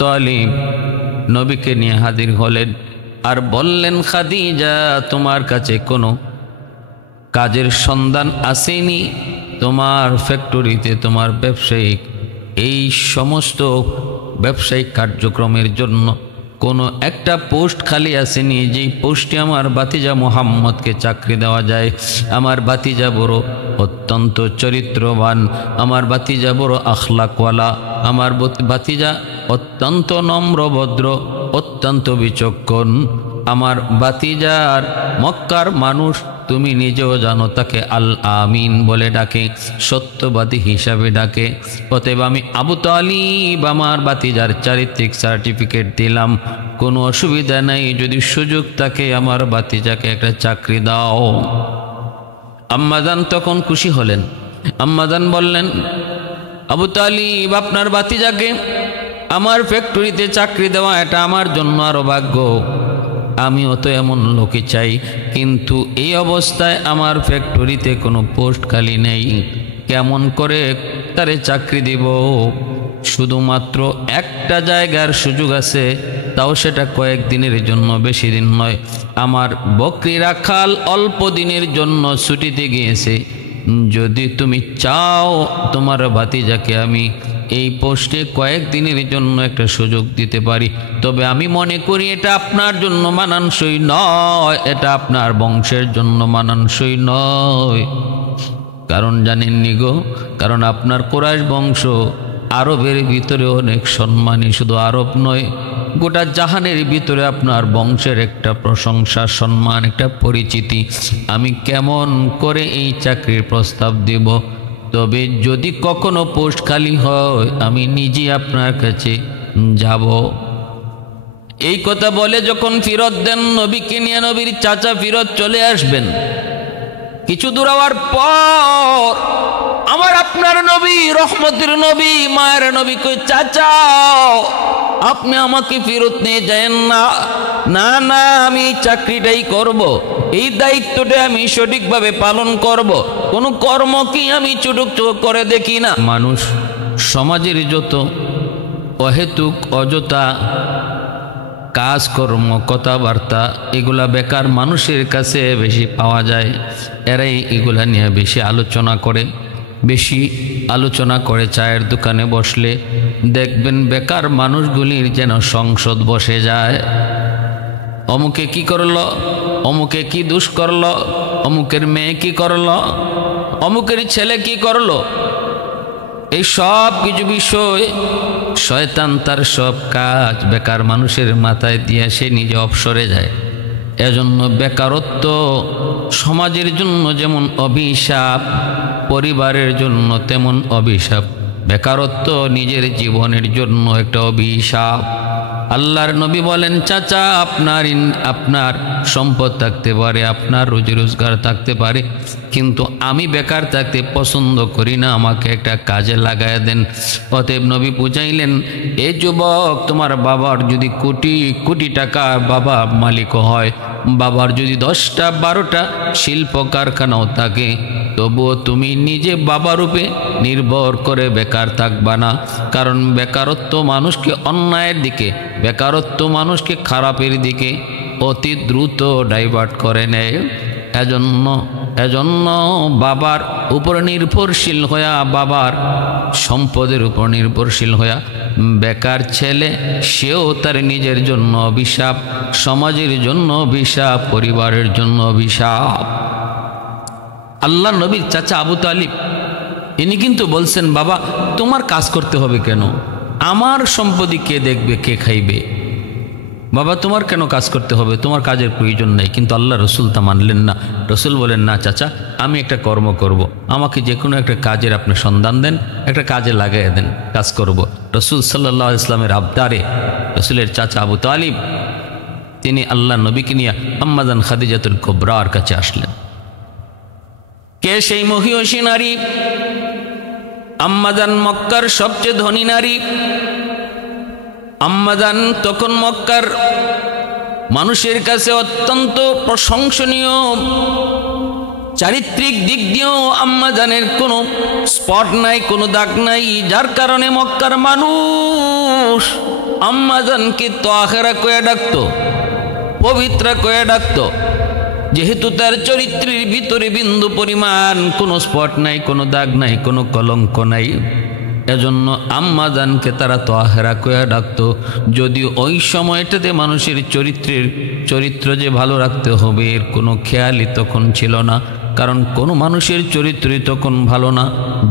তালিব নবীকে নিয়ে হাজির হলেন আর বললেন, খাদিজা, তোমার কাছে কোনো কাজের সন্ধান আসেনি? তোমার ফ্যাক্টরিতে, তোমার ব্যবসায়িক এই সমস্ত ব্যবসায়িক কার্যক্রমের জন্য কোনো একটা পোস্ট খালি আসেনি যেই পোস্টে আমার ভাতিজা মুহাম্মদকে চাকরি দেওয়া যায়? আমার ভাতিজা বড় অত্যন্ত চরিত্রবান, আমার ভাতিজা বড় আখলাকওয়ালা, আমার ভাতিজা অত্যন্ত নম্রভদ্র, অত্যন্ত বিচক্ষণ। আমার ভাতিজার মক্কার মানুষ, তুমি নিজেও জানো, তাকে আল আমিন বলে ডাকে, সত্যবাদী হিসাবে ডাকে। অতএব আমি আবু তালিব আমার ভাতিজার চারিত্রিক সার্টিফিকেট দিলাম, কোনো অসুবিধা নাই, যদি সুযোগ থাকে আমার ভাতিজাকে একটা চাকরি দাও। আম্মাজান তখন খুশি হলেন। আম্মাজান বললেন, আবু তালিব, আপনার ভাতিজাকে আমার ফ্যাক্টরিতে চাকরি দেওয়া এটা আমার জন্য আরো ভাগ্য। আমিও তো এমন লোকই চাই, কিন্তু এই অবস্থায় আমার ফ্যাক্টরিতে কোনো পোস্ট খালি নেই, কেমন করে তারে চাকরি দিব? শুধুমাত্র একটা জায়গার সুযোগ আছে, তাও সেটা কয়েকদিনের জন্য, বেশি দিন নয়। আমার বকরি রাখাল অল্প দিনের জন্য ছুটিতে গিয়েছে, যদি তুমি চাও তোমার ভাতিজাকে আমি এই পোস্টে কয়েকদিনের জন্য একটা সুযোগ দিতে পারি, তবে আমি মনে করি এটা আপনার জন্য মানানসই নয়, এটা আপনার বংশের জন্য মানানসই নয়। কারণ জানেননি গো, কারণ আপনার কুরাইশ বংশ আরবের ভিতরে অনেক সম্মানী, শুধু আরব নয়, গোটা জাহানের ভিতরে আপনার বংশের একটা প্রশংসা, সম্মান, একটা পরিচিতি। আমি কেমন করে এই চাকরির প্রস্তাব দেব? তবে যদি কখনো পোস্ট খালি হয় আমি নিজে আপনার কাছে যাব। এই কথা বলে যখন ফিরত দেন নবীকে নিয়ে, নবীর চাচা ফিরত চলে আসবেন। কিছু দূর যাওয়ার পর আমার আপনার নবী, রহমতের নবী, মায়ের নবী কই, চাচা আপনি আমাকে ফেরত নিয়ে যায়েন না। না না, আমি এই চাকরিটাই করব, এই দায়িত্বটা আমি সঠিকভাবে পালন করব, কোনো কর্ম কি আমি চুটুক করে দেখি না। মানুষ সমাজের যত অহেতুক অযথা কাজকর্ম, কথাবার্তা, এগুলা বেকার মানুষের কাছে বেশি পাওয়া যায়। এরাই এগুলা নিয়ে বেশি আলোচনা করে, বেশি আলোচনা করে। চায়ের দোকানে বসলে দেখবেন বেকার মানুষগুলির যেন সংসদ বসে যায়। অমুকে কি করলো, অমুকে কি দুষ করলো, অমুকের মেয়ে কি করলো, অমুকের ছেলে কি করলো, এই সব কিছু বিষয় শয়তান তার সব কাজ বেকার মানুষের মাথায় দিয়ে সে নিজে অবসরে যায়। এজন্য বেকারত্ব সমাজের জন্য যেমন অভিশাপ, পরিবারের জন্য তেমন অভিশাপ। বেকারত্ব নিজের জীবনের জন্য একটা অভিশাপ। আল্লাহর নবী বলেন, চাচা আপনার সম্পদ থাকতে পারে, আপনার রুজি রোজগার থাকতে পারে, কিন্তু আমি বেকার থাকতে পছন্দ করি না, আমাকে একটা কাজে লাগায় দেন। অতএব নবী বুঝাইলেন, এ যুবক, তোমার বাবার যদি কোটি কোটি টাকা বাবা মালিক হয়, বাবার যদি 10টা 12টা শিল্প কারখানাও থাকে, তবুও তুমি নিজে বাবার রূপে নির্ভর করে বেকার থাকবা না। কারণ বেকারত্ব মানুষকে অন্যায়ের দিকে, বেকারত্ব মানুষকে খারাপের দিকে অতি দ্রুত ডাইভার্ট করে নেয়। এজন্য বাবার উপর নির্ভরশীল হইয়া, বাবার সম্পদের উপর নির্ভরশীল হইয়া বেকার ছেলে, সেও তার নিজের জন্য অভিশাপ, সমাজের জন্য অভিশাপ, পরিবারের জন্য অভিশাপ। আল্লাহ নবীর চাচা আবু তালিব ইনি কিন্তু বলছেন, বাবা তোমার কাজ করতে হবে কেন? আমার সম্পত্তি কে দেখবে, কে খাইবে? বাবা তোমার কেন কাজ করতে হবে? তোমার কাজের প্রয়োজন নেই। কিন্তু আল্লাহ রসুল তা মানলেন না। রসুল বলেন, না চাচা, আমি একটা কর্ম করব, আমাকে যে কোনো একটা কাজের আপনি সন্ধান দেন, একটা কাজে লাগাই দেন, কাজ করব। রসুল সাল্লাল্লাহু আলাইহি ওয়াসাল্লামের আবদারে রসুলের চাচা আবু তালিব তিনি আল্লাহ নবীকে নিয়ে আম্মাজান খাদিজাতুল কুবরার কাছে আসলেন। কে সেই মহিয়সী নারী? আম্মাজান মক্কার সবচেয়ে ধনী নারী। আম্মাজান তখন মক্কার মানুষের কাছে অত্যন্ত প্রশংসনীয়, চারিত্রিক দিক দিয়েও আম্মাজানের কোনো স্পট নাই, কোনো দাগ নাই, যার কারণে মক্কার মানুষ মানুষ আম্মাজানকে তাহেরা কয়ে ডাকতো, পবিত্রা কয়ে ডাকতো, যেহেতু তার চরিত্রের ভিতরে বিন্দু পরিমাণ কোনো স্পট নাই, কোনো দাগ নাই, কোনো কলঙ্ক নাই, এজন্য আম্মাজানকে তারা তাহেরা কয়ে ডাকতো। যদিও ওই সময়টাতে মানুষের চরিত্র যে ভালো রাখতে হবে এর কোনো খেয়ালই তখন ছিল না, কারণ কোনো মানুষের চরিত্রই তখন ভালো না।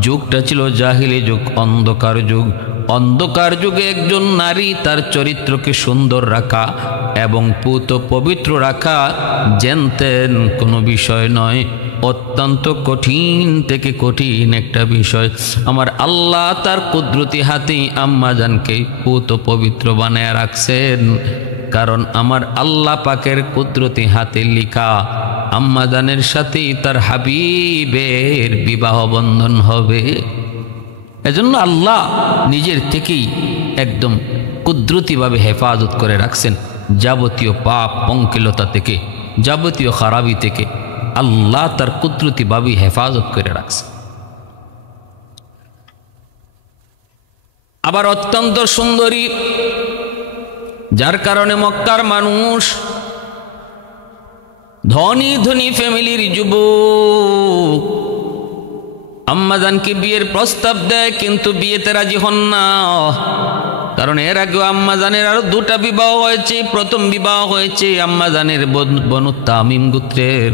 যুগটা ছিল জাহিলি যুগ, অন্ধকার যুগ। অন্ধকার যুগে একজন নারী তার চরিত্রকে সুন্দর রাখা এবং পুত পবিত্র রাখা জানতেন কোনো বিষয় নয়, অত্যন্ত কঠিন থেকে কঠিন একটা বিষয়। আমার আল্লাহ তার কুদরতি হাতেই আম্মাজানকে পুত পবিত্র বানায় রাখছেন, কারণ আমার আল্লাহ পাকের কুদরতি হাতে লিখা আম্মাজানের সাথেই তার হাবিবের বিবাহ বন্ধন হবে। এজন্য আল্লাহ নিজের থেকেই একদম কুদরতিভাবে হেফাজত করে রাখছেন যাবতীয় পাপ পঙ্কিলতা থেকে, যাবতীয় খারাপি থেকে আল্লাহ তার কুদরতিভাবে হেফাজত করে রাখছেন। আবার অত্যন্ত সুন্দরী, যার কারণে মক্কার মানুষ ধনী ধনী ফ্যামিলির যুবক আম্মাজানকে বিয়ের প্রস্তাব দেয়, কিন্তু বিয়েতে রাজি হন না। কারণ এর আগেও আম্মাজানের আরো দুটা বিবাহ হয়েছে। প্রথম বিবাহ হয়েছে আম্মাজানের বনু তামিম গোত্রের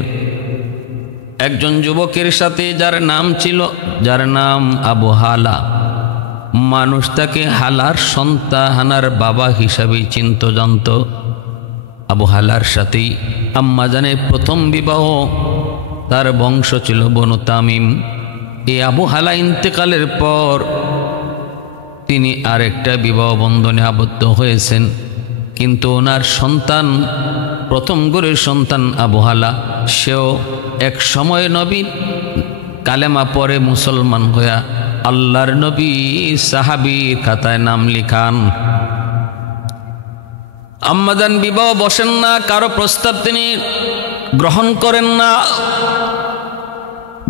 একজন যুবকের সাথে, যার নাম আবু হালা। মানুষ তাকে হালার সন্তানার বাবা হিসাবে চিনত, জানত। আবু হালার সাথেই আম্মাজানের প্রথম বিবাহ, তার বংশ ছিল বনু তামিম। এই আবু হালা ইন্তেকালের পর তিনি আরেকটা বিবাহ বন্ধনে আবদ্ধ হয়েছেন, কিন্তু ওনার সন্তান, প্রথম ঘরের সন্তান আবু হালা, সেও এক সময় নবী কালেমা পরে মুসলমান হইয়া আল্লাহর নবী সাহাবীর খাতায় নাম লিখান। আম্মাজান বিবাহ বসেন না, কারো প্রস্তাব তিনি গ্রহণ করেন না,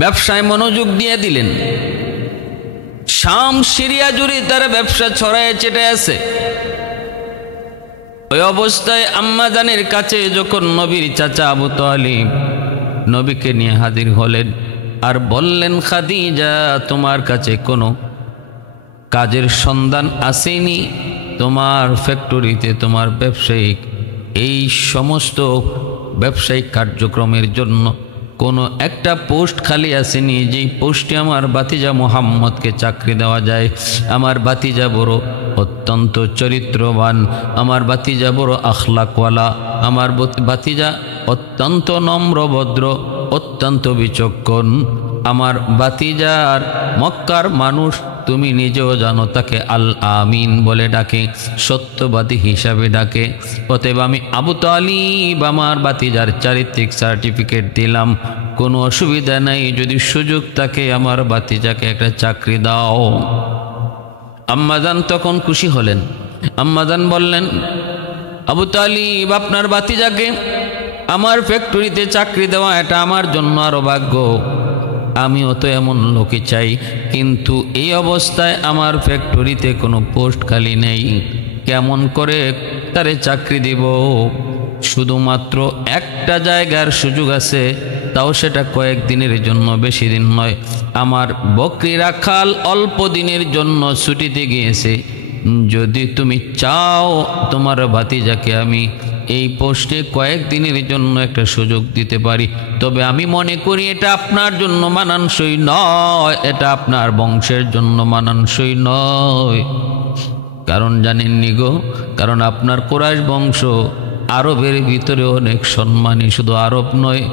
ব্যবসায় মনোযোগ দিয়ে দিলেন। শাম সিরিয়া জুড়ে তার ব্যবসা ছড়ায় চেটে আছে। ওই অবস্থায় আম্মাজানের কাছে যখন নবীর চাচা আবু তালিব নবীকে নিয়ে হাজির হলেন আর বললেন, খাদিজা, তোমার কাছে কোনো কাজের সন্ধান আসেনি? তোমার ফ্যাক্টরিতে তোমার এই সমস্ত ব্যবসায়িক কার্যক্রমের জন্য কোনো একটা পোস্ট খালি আসেনি, যেই পোস্টে আমার ভাতিজা মুহাম্মদকে চাকরি দেওয়া যায়? আমার ভাতিজা বড় অত্যন্ত চরিত্রবান, আমার ভাতিজা বড় আখলাকওয়ালা, আমার ভাতিজা অত্যন্ত নম্রভদ্র, অত্যন্ত বিচক্ষণ। আমার ভাতিজার মক্কার মানুষ, তুমি নিজেও জানো, তাকে আল আমিন বলে ডাকে, সত্যবাদী হিসাবে ডাকে। অতএব আমি আবু তালিব আমার ভাতিজার চারিত্রিক সার্টিফিকেট দিলাম, কোনো অসুবিধা নাই, যদি সুযোগ থাকে আমার ভাতিজাকে একটা চাকরি দাও। আম্মাজান তখন খুশি হলেন। আম্মাজান বললেন, আবু তালিব, আপনার ভাতিজাকে আমার ফ্যাক্টরিতে চাকরি দেওয়া এটা আমার জন্য আরো ভাগ্য। আমিও তো এমন লোকই চাই, কিন্তু এই অবস্থায় আমার ফ্যাক্টরিতে কোনো পোস্ট খালি নেই, কেমন করে তারে চাকরি দিব? শুধুমাত্র একটা জায়গার সুযোগ আছে, তাও সেটা কয়েকদিনের জন্য, বেশি দিন নয়। আমার বকরি রাখাল অল্প দিনের জন্য ছুটিতে গিয়েছে, যদি তুমি চাও তোমার ভাতিজাকে আমি এই পোস্টে কয়েকদিনের জন্য একটা সুযোগ দিতে পারি, তবে আমি মনে করি এটা আপনার জন্য মানানসই নয়, এটা আপনার বংশের জন্য মানানসই নয়। কারণ জানেননি গো, কারণ আপনার কুরাইশ বংশ আরবের ভিতরে অনেক সম্মানী, শুধু আরব নয়,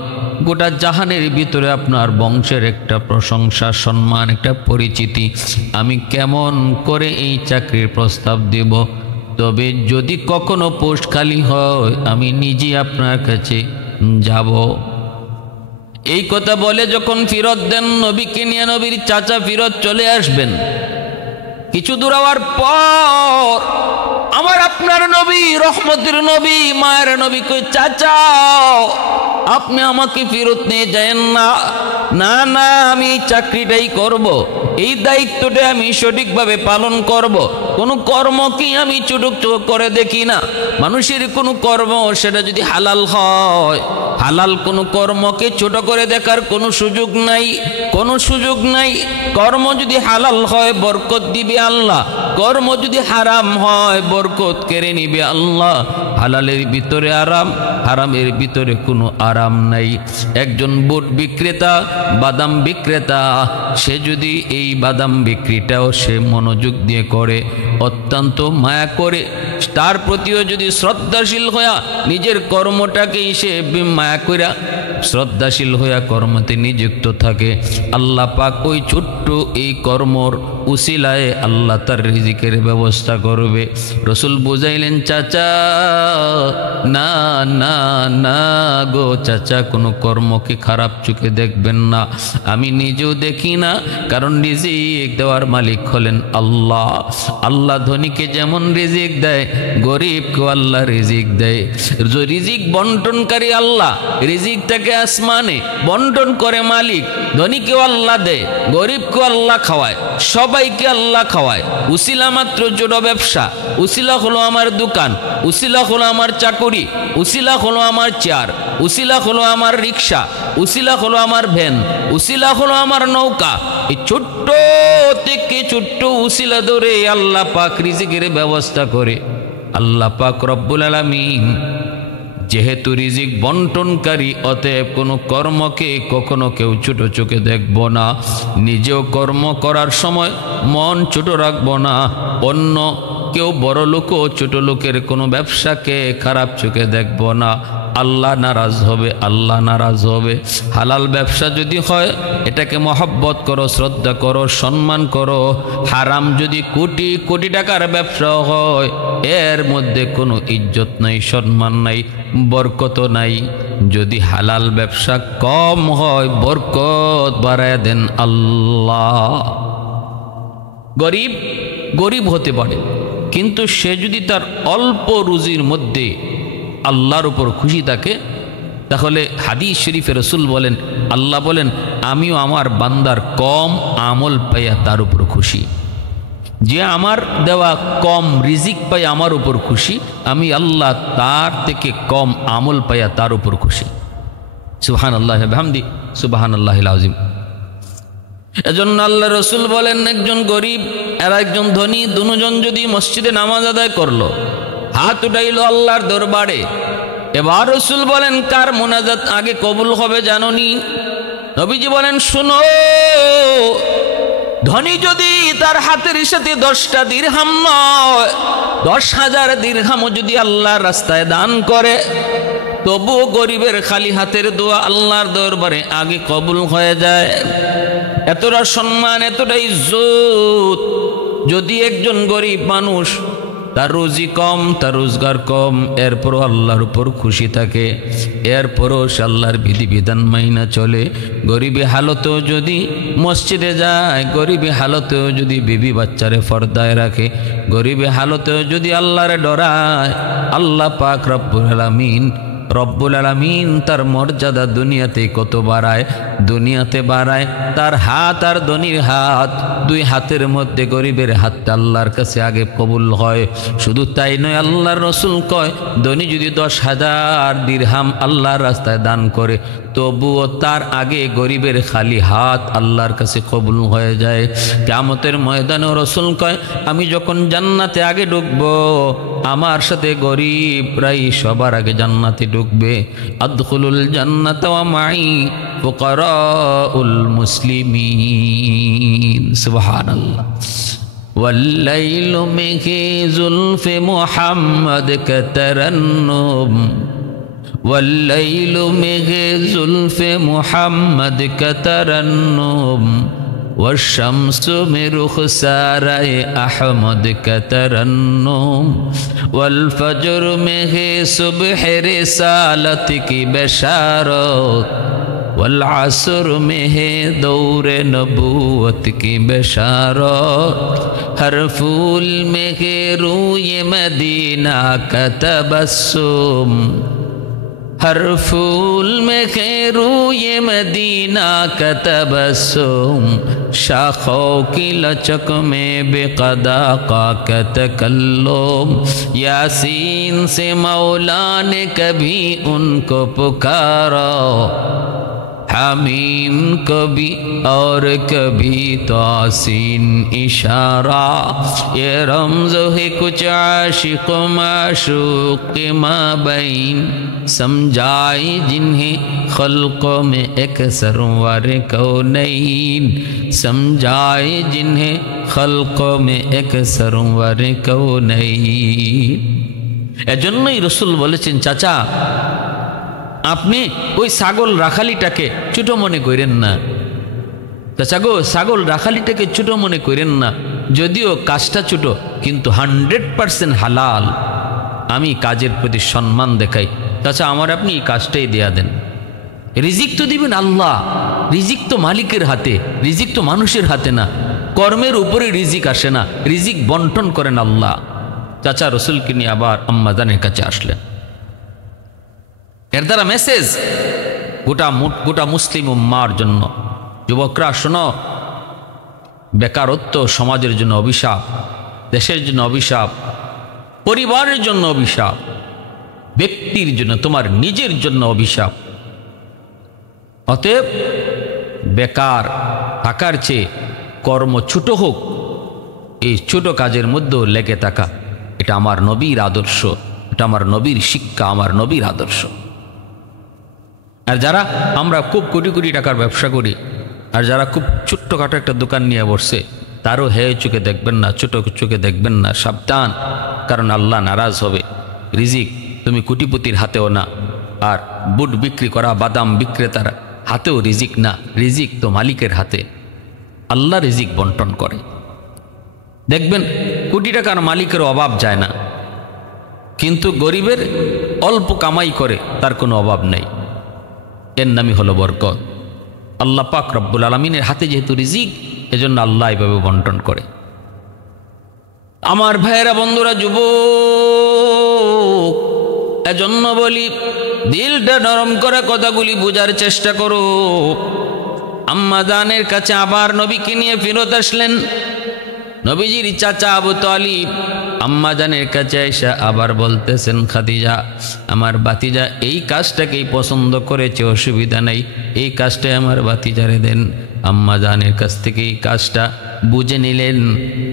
গোটা জাহানের ভিতরে আপনার বংশের একটা প্রশংসা, সম্মান, একটা পরিচিতি। আমি কেমন করে এই চাকরির প্রস্তাব দেব? তবে যদি কখনো পোস্ট খালি হয় আমি নিজে আপনার কাছে যাব। এই কথা বলে যখন ফিরত দেন নবীকে নিয়ে, নবীর চাচা ফিরত চলে আসবেন। কিছু দূর যাওয়ার পর আমার আপনার নবী, রহমতের নবী, মায়ের নবী কই, চাচা আপনি আমাকে ফেরত নিয়ে যায়েন না। না না, আমি চাকরিটাই করব। এই দায়িত্বটা আমি সঠিকভাবে পালন করব। কোনো কর্মকে আমি ছোট করে দেখি না। মানুষের কোনো কর্ম সেটা যদি হালাল হয়, হালাল কোনো কর্মকে ছোট করে দেখার কোনো সুযোগ নাই, কোনো সুযোগ নাই। কর্ম যদি হালাল হয় বরকত দিবে আল্লাহ, কর্ম যদি হারাম হয় বরকত কেড়ে নিবে আল্লাহ। হালালের ভিতরে আরাম, হারামের ভিতরে কোনো আরাম নাই। একজন বুট বিক্রেতা, বাদাম বিক্রেতা, সে যদি এই বাদাম বিক্রিটাও সে মনোযোগ দিয়ে করে, অত্যন্ত মায়া করে, তার প্রতিও যদি শ্রদ্ধাশীল হইয়া নিজের কর্মটাকেই সে মায়া কইরা শ্রদ্ধাশীল হইয়া কর্মতে নিযুক্ত থাকে, আল্লাহ পাক ওই ছোট্ট এই কর্মর উসিলায় আল্লাহ তার রিজিকের ব্যবস্থা করবে। রসুল বুঝাইলেন, চাচা না না না গো চাচা, কোনো কর্মকে খারাপ চোখে দেখবেন না। আমি নিজেও দেখি না, কারণ রিজিক দেওয়ার মালিক হলেন আল্লাহ। আল্লাহ ধনীকে যেমন রিজিক দেয়, গরিবকেও আল্লাহ রিজিক দেয়। রিজিক বন্টনকারী আল্লাহ, রিজিকটাকে আসমানে বন্টন করে মালিক। ধনীকেও আল্লাহ দেয়, গরিবকেও আল্লাহ খাওয়ায়, সবাইকে আল্লাহ খাওয়ায়। উসিলা মাত্র ছোট ব্যবসা, উসিলা হলো আমার দোকান, উসিলা হলো আমার চাকুরি, উসিলা হলো আমার চেয়ার, উসিলা হলো আমার রিক্সা, উসিলা হলো আমার ভ্যান, উসিলা হলো আমার নৌকা। এই ছোট্ট থেকে ছোট্ট উসিলা ধরে আল্লাহ পাক রিজিকের ব্যবস্থা করে। আল্লাহ পাক রব্বুল আলামিন যেহেতু রিজিক বন্টনকারী, অতএব কোনো কর্মকে কখনো কেউ ছোট চোখে দেখব না। নিজেও কর্ম করার সময় মন ছোট রাখবো না। অন্য কেউ বড় লোক ও ছোট লোকের কোনো ব্যবসাকে খারাপ চোখে দেখব না। আল্লাহ নারাজ হবে, আল্লাহ নারাজ হবে। হালাল ব্যবসা যদি হয় এটাকে মহব্বত করো, শ্রদ্ধা করো, সম্মান করো। হারাম যদি কোটি কোটি টাকার ব্যবসা হয়, এর মধ্যে কোনো ইজ্জত নাই, সম্মান নাই, বরকত নাই। যদি হালাল ব্যবসা কম হয়, বরকত বাড়ায় দেন আল্লাহ। গরিব গরিব হতে পারে, কিন্তু সে যদি তার অল্প রুজির মধ্যে আল্লাহর উপর খুশি থাকে, তাহলে হাদিস শরীফে রসুল বলেন, আল্লাহ বলেন, আমিও আমার বান্দার কম আমল পাইয়া তার উপর খুশি। যে আমার দেওয়া কম রিজিক পাই আমার উপর খুশি, আমি আল্লাহ তার থেকে কম আমল পাইয়া তার উপর খুশি। সুবহানাল্লাহি ওয়া বিহামদি, সুবহানাল্লাহিল আযীম। এজন্য আল্লাহ রসুল বলেন, একজন গরিব আর একজন ধনী দুজন যদি মসজিদে নামাজ আদায় করলো, হাত উঠাইল আল্লাহর দরবারে, এবার রসুল বলেন, কার মুনাজাত আগে কবুল হবে জানোনি? নবীজি বলেন, শুনো, ধনী যদি তার হাতের সাথে 10টা দিরহাম নয়, 10,000 দিরহামও যদি আল্লাহর রাস্তায় দান করে, তবুও গরিবের খালি হাতের দোয়া আল্লাহর দরবারে আগে কবুল হয়ে যায়। এতটা সম্মান, এতটা ইজ্জত। যদি একজন গরিব মানুষ, তার রুজি কম, তার রোজগার কম, এরপরও আল্লাহর উপর খুশি থাকে, এরপরও সে আল্লাহর বিধিবিধান মাইনা চলে, গরিবী হালতেও যদি মসজিদে যায়, গরিবী হালতেও যদি বিবি বাচ্চারে পর্দায় রাখে, গরিবী হালতেও যদি আল্লাহরে ডরায়, আল্লাহ পাক রব্বুল আলামিন তার মর্যাদা দুনিয়াতে কত বাড়ায়, দুনিয়াতে বাড়ায়। তার হাত আর ধনীর হাত, দুই হাতের মধ্যে গরিবের হাতটা আল্লাহর কাছে আগে কবুল হয়। শুধু তাই নয়, আল্লাহর রসুল কয়, ধনী যদি 10,000 দিরহাম আল্লাহর রাস্তায় দান করে, তবুও তার আগে গরিবের খালি হাত আল্লাহর কাছে কবুল হয়ে যায়। কিয়ামতের ময়দানে রসুল কয়, আমি যখন জান্নাতে আগে ঢুকবো, আমার সাথে গরিবরাই সবার আগে জান্নাতে ঢুকবে। আদখুলুল জান্নাতা ওয়া মাই ফুকারাউল মুসলিমিন। সুবহানাল্লাহ। ওয়াল্লাইলু মিহি যুলফি মুহাম্মদ কাতারান্নুম, والليل مغ زلف محمد كترنم، والشمس من رخسار أحمد كترنم، والفجر مغ صبح رسالتك بشارت، والعصر مغ دور نبوتك بشارت، ہر پھول مغ روی مدینہ کا تبسم، हर फूल में खैरू ये मदीना का तबस्सुम, शाखों की लचक में बेक़दा का तकल्लुम। यासीन से मौला ने कभी उनको पुकारा, हामीम कभी और कभी तासीन इशारा। ये रमज़ है कुछ आशिक़ माशूक़ के माबैन, समझाए जिन्हें खल्क़ों में एक सरवर कौनैन, समझाए जिन्हें खल्क़ों में एक सरवर कौनैन। এজন্যই রাসূল বলেছেন, চাচা আপনি ওই ছাগল রাখালিটাকে ছোট মনে করেন না। চাচা গো, ছাগল রাখালিটাকে ছোট মনে করেন না, যদিও কাজটা ছোট কিন্তু 100% হালাল। আমি কাজের প্রতি সম্মান দেখাই। চাচা আমার আপনি এই কাজটাই দেয়া দেন। রিজিক তো দিবেন আল্লাহ, রিজিক তো মালিকের হাতে, রিজিক তো মানুষের হাতে না। কর্মের উপরে রিজিক আসে না, রিজিক বন্টন করেন আল্লাহ। চাচা রসুলকে নিয়ে আবার আম্মাজানের কাছে আসলেন। এর দ্বারা মেসেজ গোটা মুসলিম উম্মার জন্য, যুবকরা শোনো, বেকারত্ব সমাজের জন্য অভিশাপ, দেশের জন্য অভিশাপ, পরিবারের জন্য অভিশাপ, ব্যক্তির জন্য, তোমার নিজের জন্য অভিশাপ। অতএব বেকার থাকার চেয়ে কর্ম ছোট হোক, এই ছোট কাজের মধ্যেও লেগে থাকা, এটা আমার নবীর আদর্শ, এটা আমার নবীর শিক্ষা, আমার নবীর আদর্শ। আর যারা আমরা খুব কোটি কোটি টাকার ব্যবসা করি, আর যারা খুব ছোট্টখাটো একটা দোকান নিয়ে বসছে, তারও হে চোখে দেখবেন না, ছোট চোখে দেখবেন না, সাবধান। কারণ আল্লাহ নারাজ হবে। রিজিক তুমি কোটিপতির হাতেও না, আর বুট বিক্রি করা বাদাম বিক্রেতার হাতেও রিজিক না, রিজিক তো মালিকের হাতে। আল্লাহ রিজিক বন্টন করে। দেখবেন কোটি টাকার মালিকের অভাব যায় না, কিন্তু গরিবের অল্প কামাই করে তার কোনো অভাব নেই। এর নামই হলো বরকত। আল্লাহ পাক রব্বুল আলামিনের হাতে যেহেতু রিজিক, এজন্য আল্লাহ এইভাবে বন্টন করে। আমার ভাইয়েরা, বন্ধুরা, যুবক, এজন্য বলি দিলটা নরম করে কথাগুলি বোঝার চেষ্টা করো। আম্মা জানের কাছে আবার নবীকে নিয়ে ফেরত আসলেন। নবীজির চাচা আবু তালিব আম্মা জানের কাছে এসে আবার বলতেছেন, খাদিজা আমার বাতিজা এই কাজটাকেই পছন্দ করেছে, অসুবিধা নেই, এই কাজটাই আমার বাতিজারে দেন। আম্মা জানের কাছ থেকে এই কাজটা বুঝে নিলেন।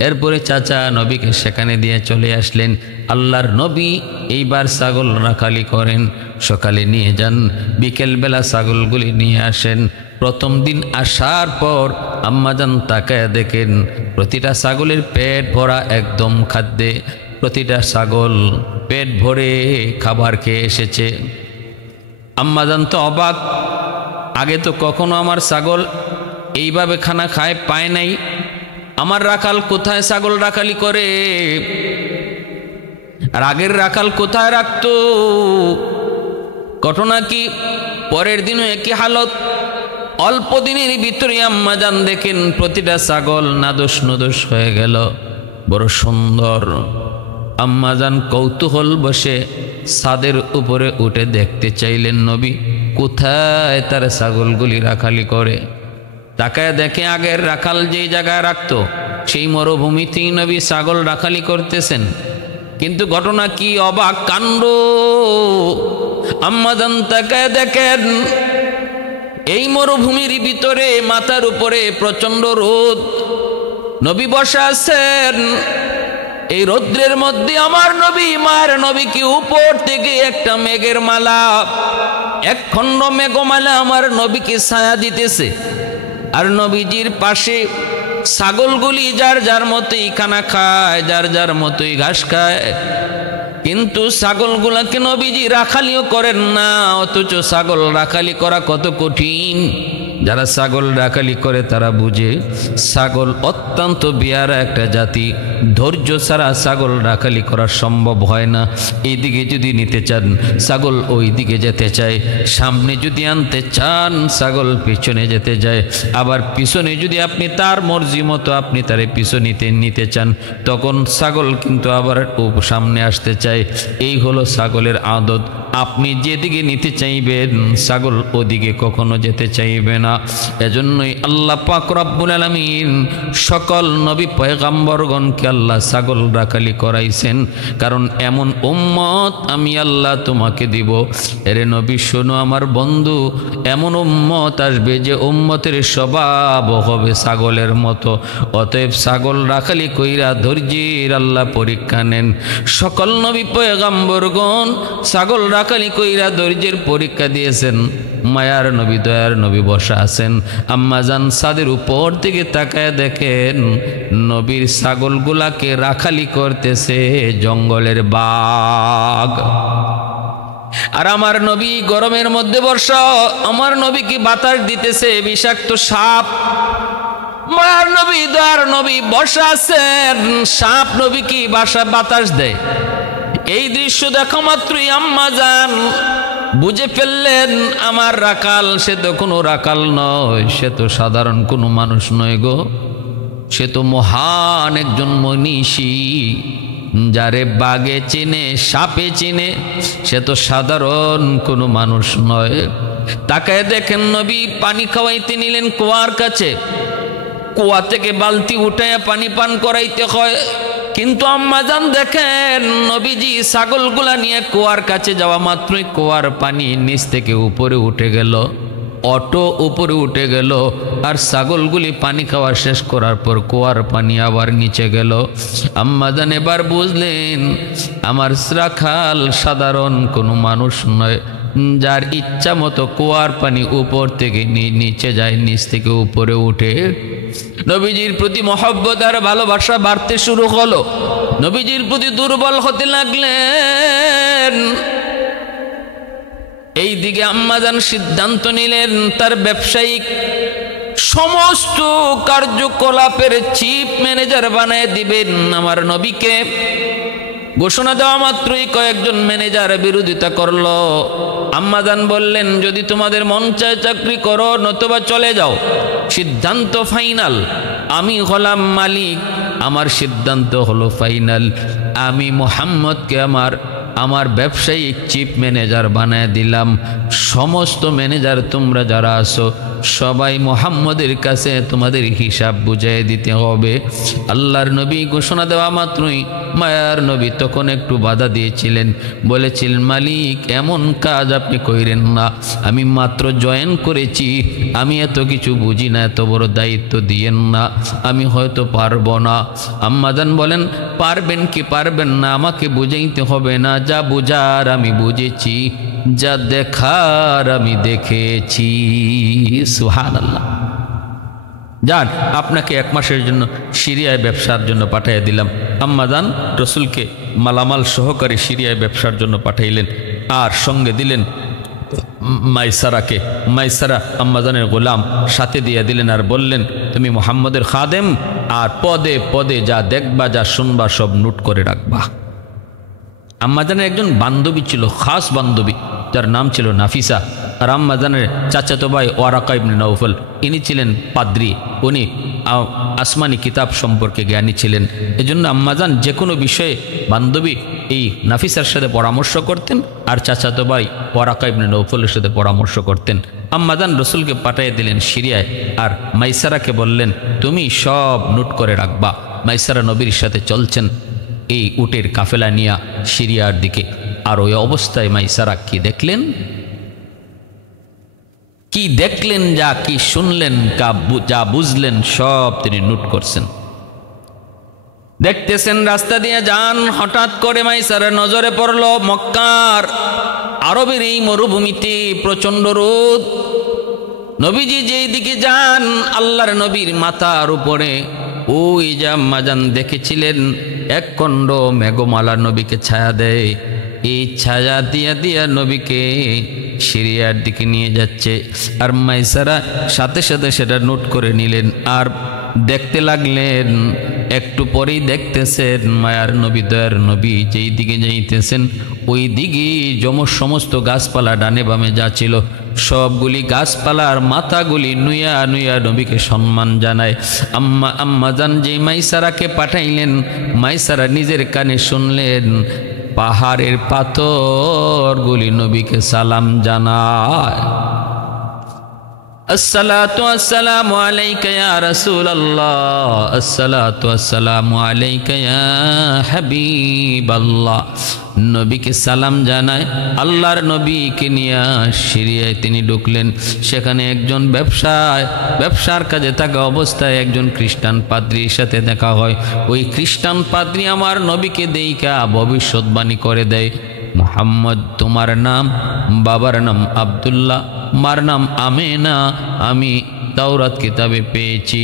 এরপরে চাচা নবীকে সেখানে দিয়ে চলে আসলেন। আল্লাহর নবী এইবার ছাগল রাখালি করেন, সকালে নিয়ে যান, বিকেলবেলা ছাগলগুলি নিয়ে আসেন। প্রথম দিন আসার পর আম্মাজান তাকায় দেখেন প্রতিটা ছাগলের পেট ভরা একদম খাদ্যে, প্রতিটা ছাগল পেট ভরে খাবার খেয়ে এসেছে। আম্মাজান তো অবাক, আগে তো কখনো আমার ছাগল এইভাবে খানা খায় পায় নাই। আমার রাখাল কোথায় ছাগল রাখালি করে, আর আগের রাখাল কোথায় রাখতো? ঘটনা কি? পরের দিনও একই হালত। অল্প দিনের ভিতরে আম্মাজান দেখেন প্রতিটা ছাগল নাদোষ নদোষ হয়ে গেল, বড় সুন্দর। আম্মাজান কৌতূহল বসে ছাদের উপরে উঠে দেখতে চাইলেন নবী কোথায় তার ছাগলগুলি রাখালি করে। তাকায় দেখে আগের রাখাল যেই জায়গায় রাখতো সেই মরুভূমিতেই নবী ছাগল রাখালি করতেছেন। কিন্তু ঘটনা কি? অবাক কাণ্ড! আম্মাজান তাকায় দেখেন এই মরুভূমির ভিতরে মাথার উপরে প্রচন্ড রোদ, নবী বসে আছেন। এই রৌদ্রের মধ্যে আমার নবী, মায়ের নবীকে উপর থেকে একটা মেঘের মালা, এক খণ্ড মেঘমালা আমার নবীকে ছায়া দিতেছে। আর নবীজির পাশে ছাগলগুলি যার যার মতোই খানা খায়, যার যার মতোই ঘাস খায়। কিন্তু ছাগলগুলাকে নবীজি রাখালিও করেন না, অথচ ছাগল রাখালি করা কত কঠিন। যারা ছাগল রাখালি করে তারা বুঝে ছাগল অত্যন্ত বিয়ারা একটা জাতি, ধৈর্য ছাড়া ছাগল রাখালি করা সম্ভব হয় না। এইদিকে যদি নিতে চান ছাগল ওই দিকে যেতে চায়, সামনে যদি আনতে চান ছাগল পিছনে যেতে যায়, আবার পিছনে যদি আপনি তার মর্জি মতো আপনি তারে পিছনে নিতে চান তখন ছাগল কিন্তু আবার সামনে আসতে চায়। এই হলো ছাগলের আদত। আপনি যেদিকে নিতে চাইবেন ছাগল ওদিকে কখনো যেতে চাইবে না। এজন্যই আল্লাহ পাক রব্বুল আলামিন সকল নবী পয়গম্বরগণকে আল্লাহ ছাগল রাখালি করাইছেন, কারণ এমন উম্মত আমি আল্লাহ তোমাকে দিব। এরে নবী শোনো আমার বন্ধু, এমন উম্মত আসবে যে উম্মতের স্বভাব হবে ছাগলের মতো। অতএব ছাগল রাখালি কইরা ধৈর্যের আল্লাহ পরীক্ষা নেন। সকল নবী পয়গম্বরগণ ছাগল রাখালি কইরা ধৈর্যের পরীক্ষা দিয়েছেন। মায়ার নবী দয়ার নবী বসা আছেন, আম্মাজান ছাদের উপর থেকে তাকায় দেখেন নবীর ছাগলগুলাকে রাখালি করতেছে জঙ্গলের বাঘ। আর আমার নবী গরমের মধ্যে বর্ষা, আমার নবী কি বাতাস দিতেছে বিষাক্ত সাপ। মায়ার নবী দয়ার নবী বসা আছেন, সাপ নবী কি বাতাস দেয়। এই দৃশ্য দেখা মাত্রই আম্মাজান বুঝে ফেললেন আমার রাখাল সে তো কোনো রাখাল নয়, সে তো সাধারণ কোনো মানুষ নয় গো, সে তো মহান একজন মনীষী, যারে বাঘে চিনে সাপে চিনে, সে তো সাধারণ কোনো মানুষ নয়। তাকায় দেখেন নবী পানি খাওয়াইতে নিলেন কুয়ার কাছে, কুয়া থেকে বালতি উঠাইয়া পানি পান করাইতে হয়। কিন্তু আম্মাজান দেখেন নবীজি ছাগলগুলা নিয়ে কুয়ার কাছে যাওয়া মাত্রই কুয়ার পানি নিচ থেকে উপরে উঠে গেল, অটো উপরে উঠে গেল, আর ছাগলগুলি পানি খাওয়া শেষ করার পর কুয়ার পানি আবার নিচে গেল। আম্মাজান এবার বুঝলেন আমার রাখাল সাধারণ কোনো মানুষ নয়, যার ইচ্ছা মতো কুয়ার পানি উপর থেকে নিচে যায়, নিচ থেকে উপরে উঠে। নবীজির প্রতি মহব্বত আর ভালোবাসা বাড়তে শুরু হলো, নবীজির প্রতি দুর্বল হতে লাগলেন। এই দিকে আম্মাজান সিদ্ধান্ত নিলেন তার ব্যবসায়িক সমস্ত কার্যকলাপের চিফ ম্যানেজার বানায় দিবেন আমার নবীকে। ঘোষণা দেওয়া মাত্রই কয়েকজন ম্যানেজার বিরোধিতা করলো। আম্মাজান বললেন যদি তোমাদের মন চায় চাকরি করো, নতুবা চলে যাও, সিদ্ধান্ত ফাইনাল। আমি হলাম মালিক, আমার সিদ্ধান্ত হলো ফাইনাল। আমি মুহাম্মদকে আমার ব্যবসায়িক চিফ ম্যানেজার বানায় দিলাম। সমস্ত ম্যানেজার তোমরা যারা আছো সবাই মুহাম্মদের কাছে তোমাদের হিসাব বুঝিয়ে দিতে হবে। আল্লাহর নবী ঘোষণা দেওয়া মাত্রই মায়ার নবী তখন একটু বাধা দিয়েছিলেন, বলেছিলেন মালিক এমন কাজ আপনি কইরেন না, আমি মাত্র জয়েন করেছি, আমি এত কিছু বুঝি না, এত বড় দায়িত্ব দিয়েন না, আমি হয়তো পারবো না। আম্মাজান বলেন পারবেন কি পারবেন না আমাকে বুঝাইতে হবে না, যা বুঝার আমি বুঝেছি, যা দেখার আমি দেখেছি। সুবহানাল্লাহ। যান আপনাকে 1 মাসের জন্য সিরিয়ায় ব্যবসার জন্য পাঠিয়ে দিলাম। আম্মাজান রসুলকে মালামাল সহকারে সিরিয়ায় ব্যবসার জন্য পাঠাইলেন, আর সঙ্গে দিলেন মাইসারাকে। মাইসারা আম্মাজানের গোলাম সাথে দিয়ে দিলেন, আর বললেন তুমি মুহাম্মদের খাদেম, আর পদে পদে যা দেখবা যা শুনবা সব নোট করে রাখবা। আম্মাজানের একজন বান্ধবী ছিল, খাস বান্ধবী, যার নাম ছিল নাফিসা। আর আম্মাজানের চাচাতো ভাই ওয়ারাকা ইবনে নওফল, ইনি ছিলেন পাদ্রী, উনি আসমানি কিতাব সম্পর্কে জ্ঞানী ছিলেন। এজন্য আম্মাজান যে কোনো বিষয়ে বান্ধবী এই নাফিসার সাথে পরামর্শ করতেন, আর চাচাতো ভাই ওয়ারাকা ইবনে নওফলের সাথে পরামর্শ করতেন। আম্মাজান রসুলকে পাঠিয়ে দিলেন সিরিয়ায়, আর মাইসারাকে বললেন তুমি সব নোট করে রাখবা। মাইসারা নবীর সাথে চলছেন এই উটের কাফেলা নিয়ে সিরিয়ার দিকে। আর ওই অবস্থায় মাইসারা কি দেখলেন, কি দেখলেন, যা কি শুনলেন, যা বুঝলেন সব তিনি নোট করছেন। দেখতেছেন রাস্তা দিয়ে যান, হঠাৎ করে মাইসারের নজরে পড়ল মক্কার আরবের এই মরুভূমিতে প্রচন্ড রোদ। নবীজি যেই দিকে যান আল্লাহর নবীর মাথার উপরে ওই যে আম্মাজান দেখেছিলেন এক খণ্ড মেঘমালা নবীকে ছায়া দেয়, এই ছায়া দিয়া দিয়া নবীকে সিরিয়ার দিকে নিয়ে যাচ্ছে। আর মাইসারা সাথে সাথে সেটা নোট করে নিলেন আর দেখতে লাগলেন। একটু পরেই দেখতেছেন মায়ার নবী দয়ার নবী যেই দিকে যাইতেছেন ওই দিকে সমস্ত গাছপালা ডানে বামে যা ছিল সবগুলি গাছপালার মাথাগুলি নুয়া নুয়া নবীকে সম্মান জানায়। আম্মা জান যে মাইসারাকে পাঠাইলেন, মাইসারা নিজের কানে শুনলেন পাহাড়ের পাথরগুলি নবীকে সালাম জানায়। আসসালাতু আসসালামু আলাইকা ইয়া রাসূলুল্লাহ, আসসালাতু আসসালামু আলাইকা ইয়া হাবিবাল্লাহ। নবীকে সালাম জানায়। আল্লাহর নবীকে নিয়ে সিরিয়ায় তিনি ঢুকলেন। সেখানে একজন ব্যবসার কাজে থাকা অবস্থায় একজন খ্রিস্টান পাদ্রীর সাথে দেখা হয়। ওই খ্রিস্টান পাদ্রী আমার নবীকে দেইকা ভবিষ্যৎবাণী করে দেয়, মুহাম্মদ তোমার নাম, বাবার নাম আব্দুল্লাহ, মার নাম আমেনা, আমি তাওরাত কিতাবে পেয়েছি।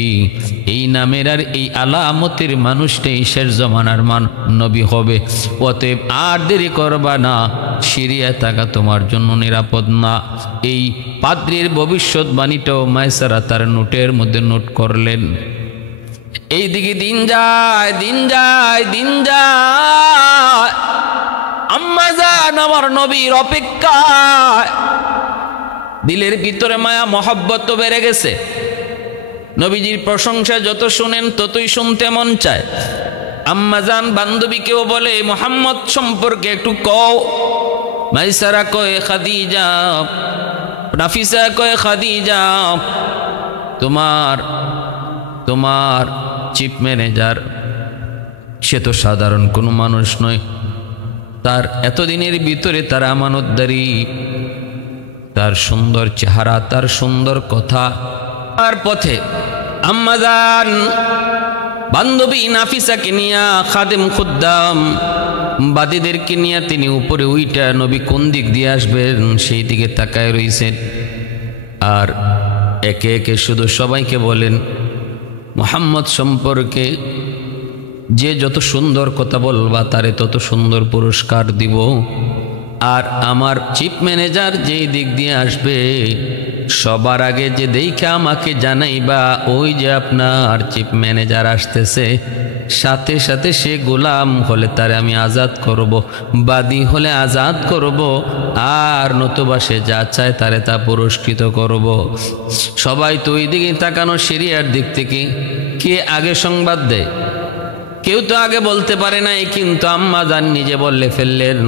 এই নামের আর এই আলামতের মানুষটাই শেষ জমানার নবী হবে। অতএব আর দেরি করবা না, সিরিয়া থাকা তোমার জন্য নিরাপদ না। এই পাদ্রীর ভবিষ্যৎবাণীটাও মাইসারা তার নোটের মধ্যে নোট করলেন। এইদিকে দিন যায় দিন যায় দিন যায়, আম্মা জান আমার নবীর অপেক্ষায়। দিলের ভিতরে মায়া মহব্বত তো বেড়ে গেছে। নবীজির প্রশংসা যত শুনেন ততই শুনতে মন চায়। আম্মা জান বান্ধবীকেও বলে মুহাম্মদ সম্পর্কে একটু কও। মাইসারা কয় খাদিজা, নাফিসা কয় খাদিজা তোমার চিফ ম্যানেজার সে তো সাধারণ কোনো মানুষ নয়। তার এতদিনের ভিতরে তার আমানতদারি, তার সুন্দর চেহারা, তার সুন্দর কথা, তার পথে আম্মা জান বান্ধবী নাফিসাকে নিয়া খাদেম খুদ্দাম বাদীদেরকে নিয়ে তিনি উপরে উইটা নবী কোন দিক দিয়ে আসবেন সেই দিকে তাকায় রইছেন। আর একে একে শুধু সবাইকে বলেন মুহাম্মদ সম্পর্কে যে যত সুন্দর কথা বলবা তারে তত সুন্দর পুরস্কার দিব। আর আমার চিফ ম্যানেজার যেই দিক দিয়ে আসবে সবার আগে যে দেখে আমাকে জানাইবা ওই যে আপনার চিফ ম্যানেজার আসতেছে, সাথে সাথে সে গোলাম হলে তারে আমি আজাদ করব, বাদী হলে আজাদ করব, আর নতুবা সে যা চায় তারে তা পুরস্কৃত করব। সবাই তো ওই দিকে তাকানো, সিরিয়ার দিক থেকে কে আগে সংবাদ দেয় কেউ তো আগে বলতে পারে নাই, কিন্তু আম্মা জান নিজে বললে ফেললেন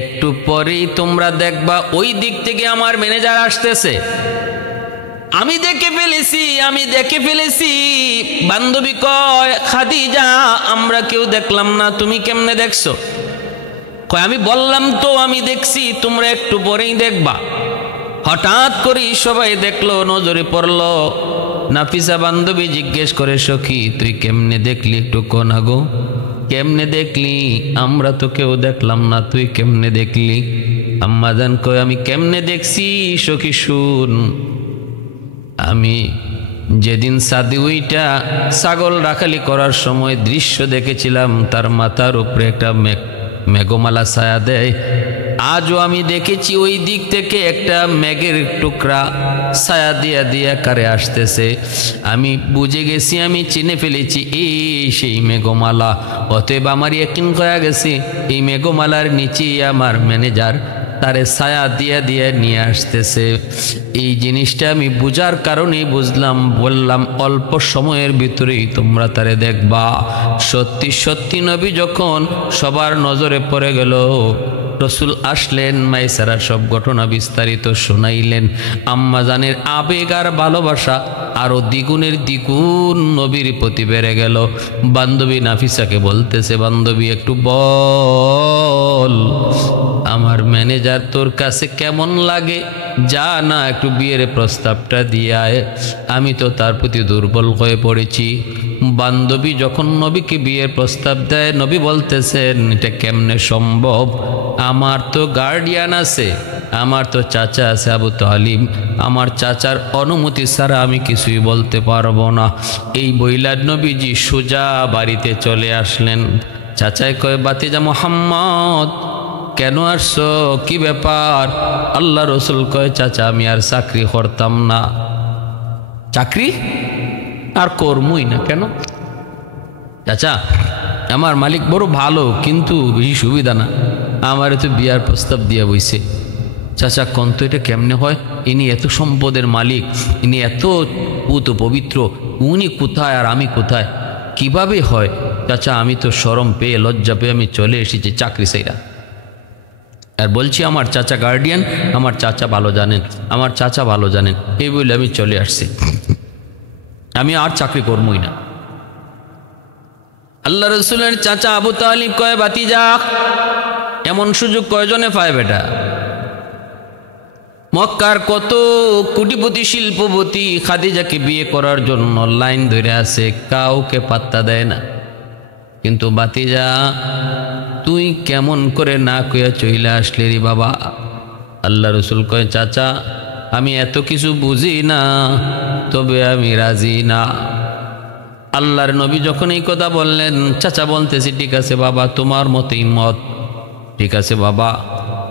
একটু পরেই তোমরা দেখবা ওই দিক থেকে আমার ম্যানেজার আসতেছে। আমি দেখে ফেলেছি। বান্ধবী কয় খাদিজা আমরা কেউ দেখলাম না, তুমি কেমনে দেখছো? কয় আমি বললাম তো আমি দেখছি, তোমরা একটু পরেই দেখবা। হঠাৎ করে সবাই দেখলো, নজরে পড়লো। নাফিসা বান্ধবী জিজ্ঞেস করে সখী তুই কেমনে দেখলি, একটু কোনা গো, কেমনে দেখলি? আমরা তো কেউ দেখলাম না, তুই কেমনে দেখলি? আম্মা জান কয় আমি কেমনে দেখছি সখী শুন। আমি যেদিন সাদি উইটা ছাগল রাখালি করার সময় দৃশ্য দেখেছিলাম, তার মাথার উপরে একটা মেঘমালা ছায়া দেয়। আজও আমি দেখেছি ওই দিক থেকে একটা মেঘের টুকরা ছায়া দিয়া কারে আসতেছে। আমি বুঝে গেছি, আমি চিনে ফেলেছি এই সেই মেঘমালা। অতএব আমার ইয়াকিন হয়ে গেছে এই মেঘমালার নিচেই আমার ম্যানেজার তারে ছায়া দিয়া নিয়ে আসতেছে। এই জিনিসটা আমি বুঝার কারণেই বুঝলাম, বললাম অল্প সময়ের ভিতরেই তোমরা তারে দেখবা। সত্যি সত্যি নবী যখন সবার নজরে পড়ে গেল, রসুল আসলেন, মাইসারা সব ঘটনা বিস্তারিত শোনাইলেন। আম্মা জানের আবেগ আর ভালোবাসা আরো দ্বিগুণের দ্বিগুণ নবীর প্রতি বেড়ে গেল। বান্ধবী নাফিসাকে বলতেছে, বান্ধবী একটু বল আমার ম্যানেজার তোর কাছে কেমন লাগে, যা না একটু বিয়ের প্রস্তাবটা দিয়ে আয়, আমি তো তার প্রতি দুর্বল হয়ে পড়েছি। বান্ধবী যখন নবীকে বিয়ের প্রস্তাব দেয়, নবী বলতেছেন এটা কেমনে সম্ভব? আমার তো গার্ডিয়ান আছে, আমার তো চাচা আছে আবু তালিব, আমার চাচার অনুমতি ছাড়া আমি কিছুই বলতে পারবো না। এই বইলার নবীজি সোজা বাড়িতে চলে আসলেন। চাচাই কয় বাতিজা মোহাম্মদ কেন আসছো, কি ব্যাপার? আল্লাহ রসুল কয়, চাচা আমি আর চাকরি করতাম না। চাকরি আর করমই না কেন? চাচা আমার মালিক বড় ভালো, কিন্তু বেশি সুবিধা না, আমার তো বিয়ার প্রস্তাব দিয়া বইছে। চাচা কোন তো এটা কেমনে হয়? ইনি এত সম্পদের মালিক, ইনি এত পুত পবিত্র, উনি কোথায় আর আমি কোথায়, কিভাবে হয়? চাচা আমি তো শরম পেয়ে লজ্জা পেয়ে আমি চলে এসেছি চাকরি চাইরা। আর বলছি আমার চাচা গার্ডিয়ান, আমার চাচা ভালো জানেন, আমার চাচা ভালো জানেন, এই বলে আমি চলে আসছি, আমি আর চাকরি করবই না। আল্লাহ রসুলের চাচা আবু তালিব কয়, ভাতিজা এমন সুযোগ কয়জনে পায় বেটা? মক্কার কত কোটিপতি শিল্পপতি খাদিজাকে বিয়ে করার জন্য লাইন ধরে আছে, কাউকে পাত্তা দেয় না। কিন্তু ভাতিজা তুই কেমন করে না কইয়া চইলা আসলে রে বাবা? আল্লাহ রসুল কয়, চাচা আমি এত কিছু বুঝি না, তবে আমি রাজি না। আল্লাহর নবী যখন এই কথা বললেন, চাচা বলতেছি ঠিক আছে বাবা, তোমার মতেই মত, ঠিক আছে বাবা,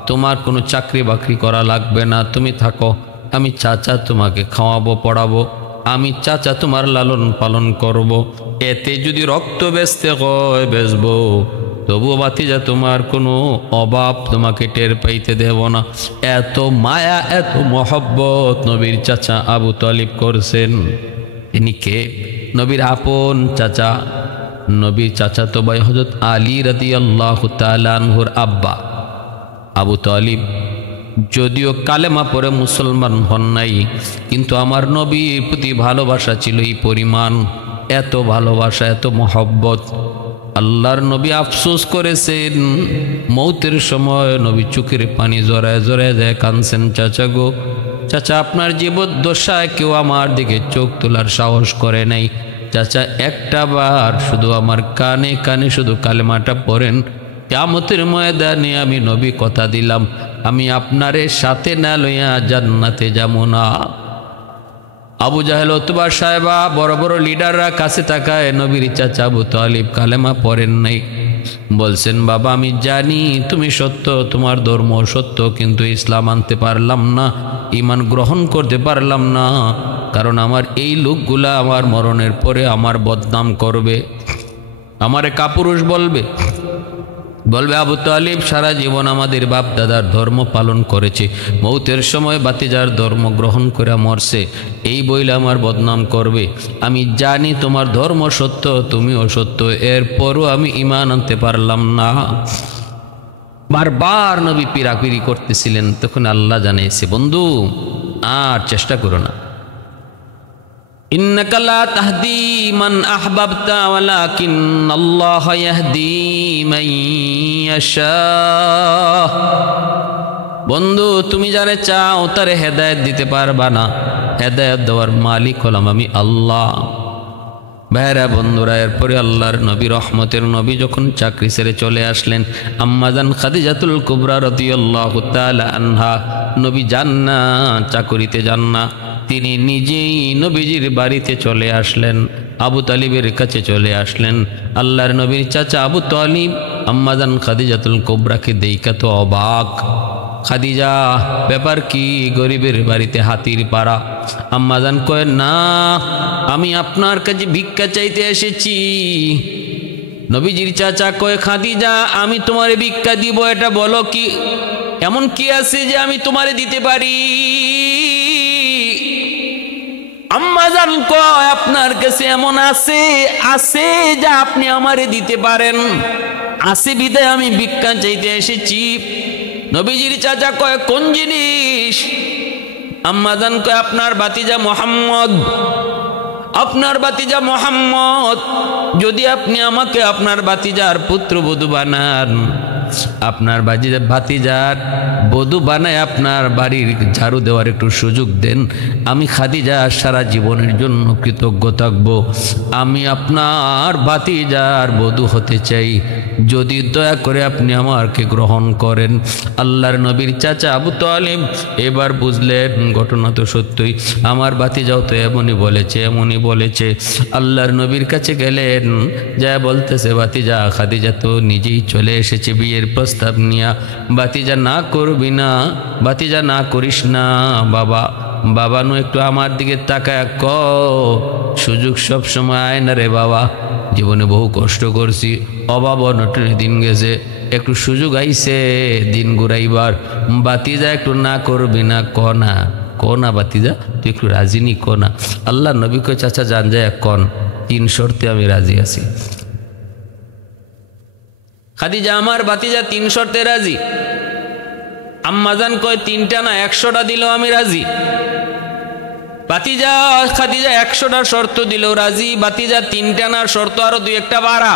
তোমার কোনো চাকরি বাকরি করা লাগবে না, তুমি থাকো, আমি চাচা তোমাকে খাওয়াবো পড়াবো, আমি চাচা তোমার লালন পালন করব। এতে যদি রক্ত বেচতে হয় বেচবো, তবুও ভাতিজা তোমার কোনো অভাব তোমাকে টের পাইতে দেব না। এত মায়া এত মহব্বত নবীর চাচা আবু তালিব করছেন। ইনি কে? নবীর আপন চাচা, নবীর চাচা তো ভাই হযরত আলী রাদিয়াল্লাহু তাআলা আনহুর আব্বা আবু তালিব। যদিও কালেমা পড়ে মুসলমান হন নাই, কিন্তু আমার নবীর প্রতি ভালোবাসা ছিল এই পরিমাণ, এত ভালোবাসা এত মহব্বত। আল্লাহর নবী আফসোস করেছেন, মৌতের সময় নবী চোখের পানি জড়ায় জড়ায় যায় কাঁদছেন, চাচা গো, চাচা আপনার জীবদ্দশায় কেউ আমার দিকে চোখ তোলার সাহস করে নাই, চাচা একটা বার শুধু আমার কানে কানে শুধু কালেমাটা পড়েন, কিয়ামতের ময়দানে আমি নবী কথা দিলাম, আমি আপনারে সাথে না লইয়া জান্নাতে যাব না। আবু জাহেল উতবা সাহেবা বড় বড় লিডাররা কাছে তাকায়, নবীর চাচা আবু তালিব কালেমা পড়েন নাই। বলছেন, বাবা আমি জানি তুমি সত্য, তোমার ধর্ম সত্য, কিন্তু ইসলাম আনতে পারলাম না, ঈমান গ্রহণ করতে পারলাম না, কারণ আমার এই লোকগুলা আমার মরণের পরে আমার বদনাম করবে, আমারে কাপুরুষ বলবে, বলবে আবু তালিব সারা জীবন আমাদের বাপ দাদার ধর্ম পালন করেছে, মৌতের সময় ভাতিজার ধর্ম গ্রহণ করে মরছে, এই বইলে আমার বদনাম করবে। আমি জানি তোমার ধর্ম সত্য, তুমিও সত্য, এরপরও আমি ঈমান আনতে পারলাম না। বারবার নবী পিরাপিরি করতেছিলেন, তখন আল্লাহ জানিয়েছে, বন্ধু আর চেষ্টা করো না, ইন্নাকা লা তাহদি মান আহবাবতা ওয়ালাকিন্নাল্লাহ ইয়াহদি মান ইয়াশা। বন্ধু তুমি যারে চাও তারে হেদায়েত দিতে পারবা না, হেদায়েত দেওয়ার মালিক হলাম আমি আল্লাহ। ভাইরা বন্ধুরা, এরপরে আল্লাহর নবী রহমতের নবী যখন চাকরি ছেড়ে চলে আসলেন, আম্মাজান খাদিজাতুল কুবরা রাদিয়াল্লাহু তাআলা আনহা, নবী যান না চাকরিতে যান না, তিনি নিজেই নবীজির বাড়িতে চলে আসলেন, আবু তালিবের কাছে চলে আসলেন। আল্লাহর নবীর চাচা আবু তালিব আম্মাজান খাদিজাতুল কুবরাকে দেইখা তো অবাক, খাদিজা ব্যাপার কি, গরিবের বাড়িতে হাতির পাড়া? আম্মাজান কয়, না আমি আপনার কাছে ভিক্ষা চাইতে এসেছি। নবীজির চাচা কয়, খাদিজা আমি তোমারে ভিক্ষা দিব, এটা বলো কি, এমন কি আছে যে আমি তোমারে দিতে পারি? আম্মাজান কয়, আপনার কাছে এমন আছে আছে যা আপনি আমারে দিতে পারেন, আছে বিদায় আমি ভিক্ষা চাইতে এসেছি। নবীজির চাচা কয়, কোন জিনিস? আম্মাজান কয়, আপনার ভাতিজা মুহাম্মদ, আপনার ভাতিজা মুহাম্মদ, যদি আপনি আমাকে আপনার ভাতিজার পুত্রবধূ বানান, আপনার ভাতিজার বধূ বানায় আপনার বাড়ির ঝাড়ু দেওয়ার একটু সুযোগ দেন, আমি খাদিজা সারা জীবনের জন্য কৃতজ্ঞ থাকব, আমি আপনার ভাতিজার বধূ হতে চাই, যদি দয়া করে আপনি আমাকে গ্রহণ করেন। আল্লাহর নবীর চাচা আবু তালিব এবার বুঝলেন ঘটনা তো সত্যই, আমার ভাতিজাও তো এমনই বলেছে এমনই বলেছে। আল্লাহর নবীর কাছে গেলেন, যা বলতেছে, ভাতিজা খাদিজা তো নিজেই চলে এসেছে বিয়ের বিয়ের প্রস্তাব নিয়া, বাতিজা না করবি না, বাতিজা না করিস না বাবা। বাবা নু একটু আমার দিকে তাকায় ক, সুযোগ সব সময় আয় না রে বাবা। জীবনে বহু কষ্ট করছি, অভাব অনটনের দিন গেছে, একটু সুযোগ আইছে দিন ঘুরাইবার। বাতিজা একটু না করবি না, ক না বাতিজা, তুই একটু রাজি নি, ক না। আল্লাহ নবী কয় চাচা জান যায় কন, 3 শর্তে আমি রাজি আছি। খাদিজা আমার বাতিজা 3 শর্তে রাজি। আম্মাজান কয় 3টা না 100টা দিলেও আমি রাজি। বাতিজা খাদিজা 100টা শর্ত দিলেও রাজি, বাতিজা 3টা না শর্ত আরো 2-1টা বাড়া।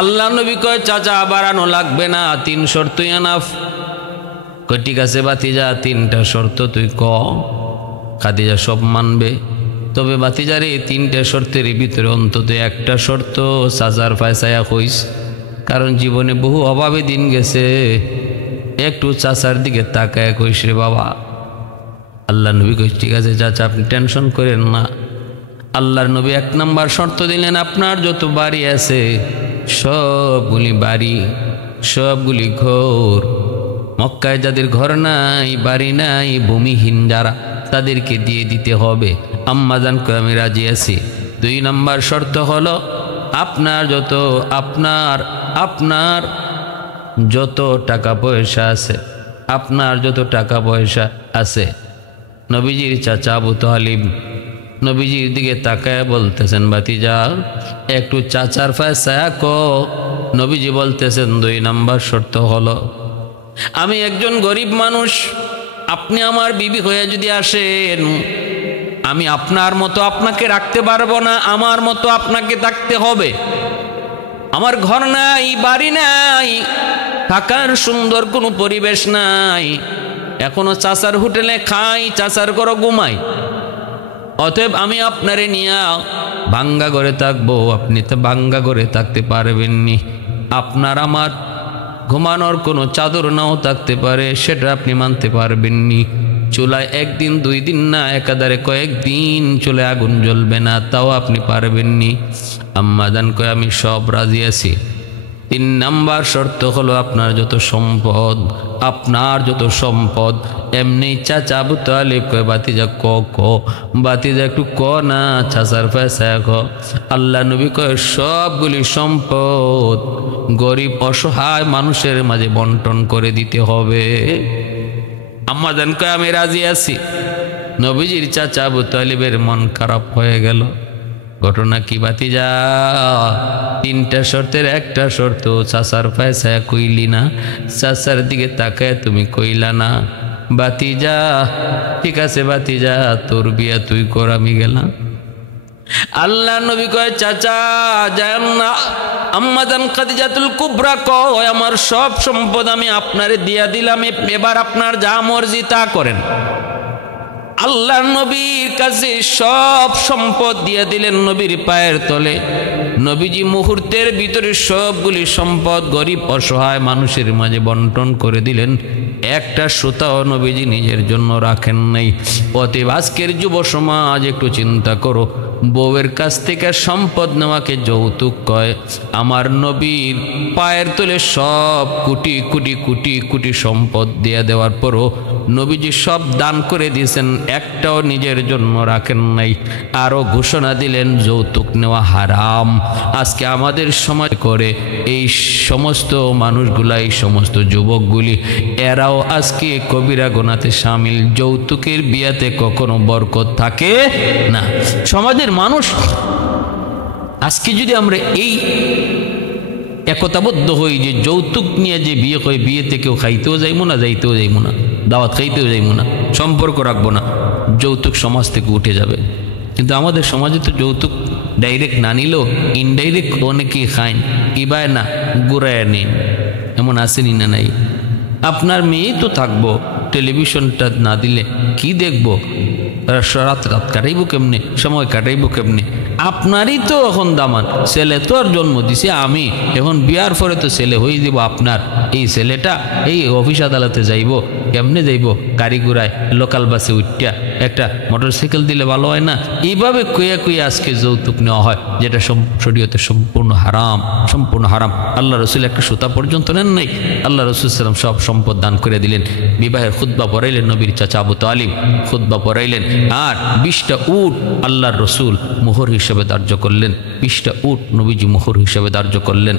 আল্লাহ নবী কয় চাচা বাড়ানো লাগবে না, 3 শর্তই এনাফ। কয় ঠিক আছে বাতিজা 3টা শর্ত তুই ক। খাদিজা সব মানবে, তবে বাতিজার এই 3টা শর্তের ভিতরে অন্তত একটা শর্ত চাচার ফায়সায়া কইস, কারণ জীবনে বহু অভাবে দিন গেছে, একটু চাচার দিকে তাকায় কইস রে বাবা। আল্লাহ নবী কইস ঠিক আছে চাচা আপনি টেনশন করেন না। আল্লাহর নবী 1 নাম্বার শর্ত দিলেন, আপনার যত বাড়ি আছে সবগুলি বাড়ি, সবগুলি ঘর, মক্কায় যাদের ঘর নাই, বাড়ি নাই, ভূমিহীন যারা, তাদেরকে দিয়ে দিতে হবে। আম্মাজান কয় আমি রাজি আছি। 2 নাম্বার শর্ত হলো আপনার যত টাকা পয়সা আছে, আপনার যত টাকা পয়সা আছে। নবীজির চাচা আবু তালিব নবীজির দিকে তাকায় বলতেছেন বাতিজা একটু চাচার ফায়সায়া ক। নবীজি বলতেছেন 2 নাম্বার শর্ত হলো আমি একজন গরিব মানুষ, আপনি আমার বিবি হয়ে যদি আসেন, আমি আপনার মতো আপনাকে রাখতে পারবো না, আমার মতো আপনাকে থাকতে হবে। আমার ঘর নাই, বাড়ি নাই, থাকার সুন্দর কোনো পরিবেশ নাই, এখনো চাচার হোটেলে খাই, চাচার ঘরে ঘুমাই। অতএব আমি আপনারে নিয়ে ভাঙ্গা ঘরে থাকবো, আপনি তো ভাঙ্গা ঘরে থাকতে পারবেননি। আপনার আমার ঘুমানোর কোনো চাদর নাও থাকতে পারে, সেটা আপনি মানতে পারবেননি। চুলায় 1 দিন 2 দিন না, একাধারে কয়েকদিন চলে আগুন জ্বলবে না, তাও আপনি পারবেননি। আম্মাজান কয় আমি সব রাজি আছি। 3 নাম্বার শর্ত হলো আপনার যত সম্পদ, এমনি চাচা আবু তালিব কয় বাতিজা ক, বাতিজা একটু ক না, চাচার ফায়সায়া ক। আল্লাহ নবী কয় সবগুলি সম্পদ গরিব অসহায় মানুষের মাঝে বন্টন করে দিতে হবে। আম্মাজান কয় আমি রাজি আছি। নবীজির চাচা আবু তালিবের মন খারাপ হয়ে গেল। ঘটনা কি বাতিজা? 3টা শর্তের একটা শর্ত চাচার ফায়সায়া কইলি না, চাচার দিকে তাকায় তুমি কইলা না। বাতিজা ঠিক আছে বাতিজা, তোর বিয়া তুই কর, আমি গেলাম। আল্লাহ নবী কয় চাচা যান না। আম্মাজান খাদিজাতুল কুবরা কয় আমার সব সম্পদ আমি আপনারে দিয়া দিলাম, এবার আপনার যা মর্জি তা করেন। আল্লাহ নবীর কাছে সব সম্পদ দিয়ে দিলেন নবীর পায়ের তলে। নবীজি মুহূর্তের ভিতরে সবগুলি সম্পদ গরিব অসহায় মানুষের মাঝে বন্টন করে দিলেন। একটা সুতাও নবীজি নিজের জন্য রাখেন নাই। অতএব আজকের যুব সমাজ একটু চিন্তা করো, বউয়ের কাছ থেকে সম্পদ নেওয়াকে যৌতুক কয়। আমার নবীর পায়ের তলে সব কোটি কোটি কোটি কোটি সম্পদ দিয়ে দেওয়ার পরও নবীজি সব দান করে দিয়েছেন, একটাও নিজের জন্য রাখেন নাই। আরও ঘোষণা দিলেন যৌতুক নেওয়া হারাম। আজকে আমাদের সমাজ করে এই সমস্ত মানুষগুলা, এই সমস্ত যুবকগুলি, এরাও আজকে কবিরা গুনাতে শামিল। যৌতুকের বিয়াতে কখনো বরকত থাকে না। সমাজের মানুষ আজকে যদি আমরা এই একতাবদ্ধ হই যে যৌতুক নিয়ে যে বিয়ে হয়, বিয়েতে কেউ খাইতেও যাইব না, যাইতেও যাইব না, দাওয়াত খাইতেও যাইব না, সম্পর্ক রাখবো না, যৌতুক সমাজ থেকে উঠে যাবে। কিন্তু আমাদের সমাজে তো যৌতুক ডাইরেক্ট না নিলেও ইনডাইরেক্ট অনেকেই খায়, ইবায় না গুড়ায় নিন, এমন আসেনি না নাই? আপনার মেয়েই তো থাকবো, টেলিভিশনটা না দিলে কি দেখবো? রাত কাটাইব কেমনে, সময় কাটাইব কেমনে? আপনারই তো এখন দামান, ছেলে তো আর জন্ম দিছে আমি, এখন বিয়ার পরে তো ছেলে হয়ে যাব আপনার। এই ছেলেটা এই অফিস আদালতে যাইব, কেমনে যাইব? গাড়ি ঘুরায়, লোকাল বাসে উঠা একটা মোটরসাইকেল দিলে ভালো হয় না? এইভাবে কুয়া কুয়া আজকে যৌতুক নেওয়া হয়, যেটা শরীয়তে সম্পূর্ণ হারাম, সম্পূর্ণ হারাম। আল্লাহ রসুল একটা সুতা পর্যন্ত নেন নাই। আল্লাহ রসুল সাল্লাম সব সম্পদ দান করে দিলেন। বিবাহের খুতবা পড়াইলেন নবীর চাচা আবু তালিব, খুতবা পড়াইলেন। আর 20টা উট আল্লাহর রসুল মোহর হিসেবে ধার্য করলেন, 20টা উট নবীজি মোহর হিসেবে ধার্য করলেন।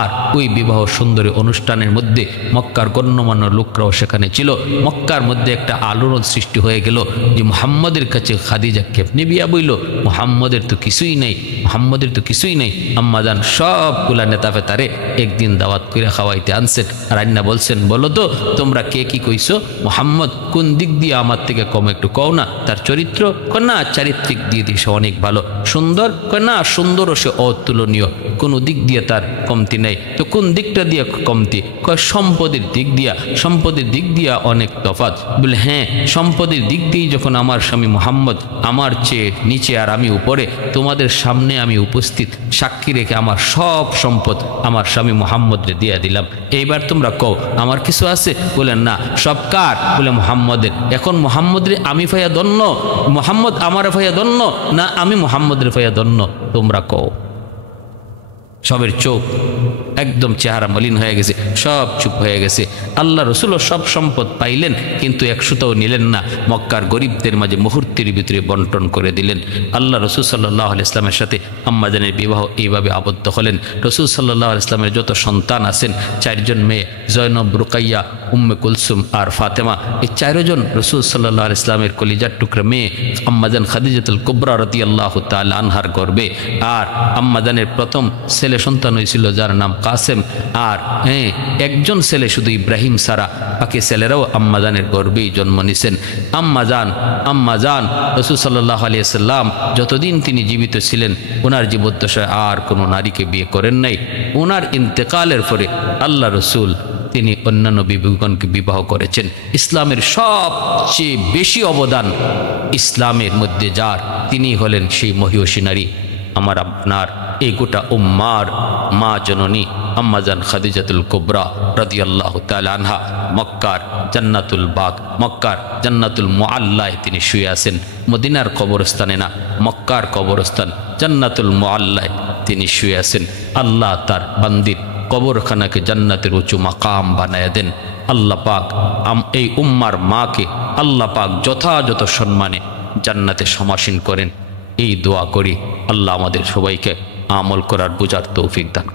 আর ওই বিবাহ সুন্দরী অনুষ্ঠানের মধ্যে মক্কার গণ্যমান্য লোকরাও সেখানে ছিল। মক্কার মধ্যে একটা আলোড়ন সৃষ্টি হয়ে গেল যে মুহাম্মদের কাছে খাদিজা কেমনে বিয়া বইল, মুহাম্মদের তো কিছুই নেই, মুহাম্মদের তো কিছুই নেই। আম্মাজান সবগুলা নেতা ফেতারে একদিন দাওয়াত করে খাওয়াইতে আনছেন। আর আন্না বলছেন, বলো তো তোমরা কে কি কইছো, মুহাম্মদ কোন দিক দিয়ে আমার থেকে কম একটু কও না। তার চরিত্র, না চারিত্রিক দিয়ে দিয়ে সে অনেক ভালো, সুন্দর, না সুন্দরও সে অতুলনীয়, কোনো দিক দিয়ে তার কমতি নেই। তো কোন দিকটা দিয়ে কমতি? সম্পদের দিক দিয়া, সম্পদের দিক দিয়া অনেক তফাৎ। বলে হ্যাঁ, সম্পদের দিক দিয়েই যখন আমার স্বামী মুহাম্মদ আমার চেয়ে নিচে আর আমি উপরে, তোমাদের সামনে আমি উপস্থিত সাক্ষী রেখে আমার সব সম্পদ আমার স্বামী মুহাম্মদরে দিয়া দিলাম। এইবার তোমরা কও আমার কিছু আছে? বলেন না। সব কার? বলে মুহাম্মদের। এখন মুহাম্মদরে আমি ফাইয়া দন্য, মুহাম্মদ আমার ফাইয়া দন্য, না আমি মুহাম্মদের ফাইয়া দন্য? তোমরা কও। সবের চোখ একদম চেহারা মলিন হয়ে গেছে, সব চুপ হয়ে গেছে। আল্লাহ রসুলও সব সম্পদ পাইলেন, কিন্তু 100টাও নিলেন না। মক্কার গরিবদের মাঝে মুহূর্তের ভিতরে বন্টন করে দিলেন। আল্লাহ রসুল সাল্লাল্লাহু আলাইহি ইসলামের সাথে আম্মাজানের বিবাহ এইভাবে আবদ্ধ হলেন। রসুল সাল্লাল্লাহু আলাইহি ইসলামের যত সন্তান আছেন, 4 জন মেয়ে, জয়নব, রুকাইয়া, উম্মে কুলসুম আর ফাতেমা, এই 4 জন রসুল সাল্লাল্লাহু আলাইহি ইসলামের কলিজার টুকরা মেয়ে আম্মাজান খাদিজাতুল কুবরা রাদিয়াল্লাহু তাআলা আনহার গর্বে। আর আম্মাজানের প্রথম ছেলে সন্তান হয়েছিল যার নাম কাসেম। আর একজন ছেলে শুধু ইব্রাহিম সারা, বাকি ছেলেরাও আম্মাজানের গর্বেই জন্ম নিছেন। আম্মাজান রাসূল সাল্লাল্লাহু আলাইহি সাল্লাম যতদিন তিনি জীবিত ছিলেন, ওনার জীবদ্দশায় আর কোনো নারীকে বিয়ে করেন নাই। ওনার ইন্তেকালের পরে আল্লাহ রসুল তিনি অন্যান্য বিবিগণকে বিবাহ করেছেন। ইসলামের সবচেয়ে বেশি অবদান ইসলামের মধ্যে যার, তিনি হলেন সেই মহিয়সী নারী, আমার আপনার এই গোটা উম্মার মা জননী আম্মাজান খাদিজাতুল কুবরা রাদিয়াল্লাহু তাআলা আনহা। মক্কার জান্নাতুল বাগ, মক্কার জান্নাতুল মুআল্লায় তিনি শুয়ে আছেন। মদিনার কবরস্থানে না, মক্কার কবরস্থান জান্নাতুল মুআল্লায় তিনি শুয়ে আছেন। আল্লাহ তার বান্দির কবরখানাকে জান্নাতের উঁচু মাকাম বানায় দেন। আল্লাহ পাক এই উম্মার মাকে আল্লাহ পাক যথাযথ সম্মানে জান্নাতে সমাসীন করেন। এই দোয়া করি, আল্লাহ আমাদের সবাইকে আমল করার বুঝার তৌফিক দান।